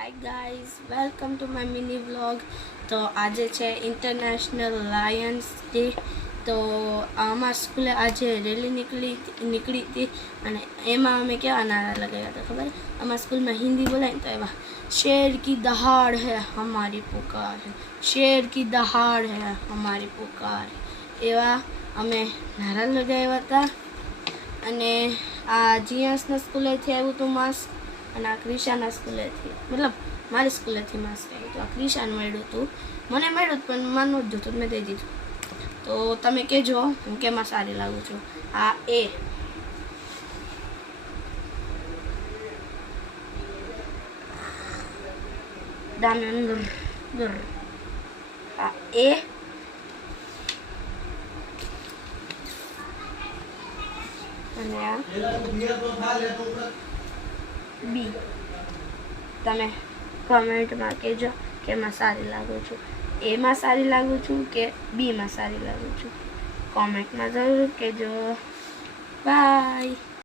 Hi guys, welcome to my mini vlog. तो आज है इंटरनेशनल लायंस डे। तो अमर स्कूले आज रेली निकली थी અને એમાં અમે કેવા નારા લગાવ્યા હતા ખબર? અમારા સ્કૂલમાં હિન્દી બોલાય ને તો એવા शेर की दहाड़ है हमारी पुकार है, शेर की दहाड़ है हमारी पुकार એવા અમે નારા લગાવ્યા હતા। અને આ જીએસના સ્કૂલેથી આવ્યું હતું માસ્ક, અને આ ક્રિશાના સ્કૂલેથી, મતલબ મારી સ્કૂલેથી માસ્ક આવ્યું હતું। આ ક્રિશાને મળ્યું હતું, મને મળ્યું પણ માનવું જ જોતું, મેં દઈ દીધું। તો તમે કહેજો હું કેમાં સારી લાગું છું। આ એ દાનંદર, આ એ અને આ બી। તમે કમેન્ટમાં કહેજો કેમાં સારી લાગું છું, એમાં સારી લાગું છું કે બીમાં સારી લાગું છું, કોમેન્ટમાં જરૂર કહેજો। બાય।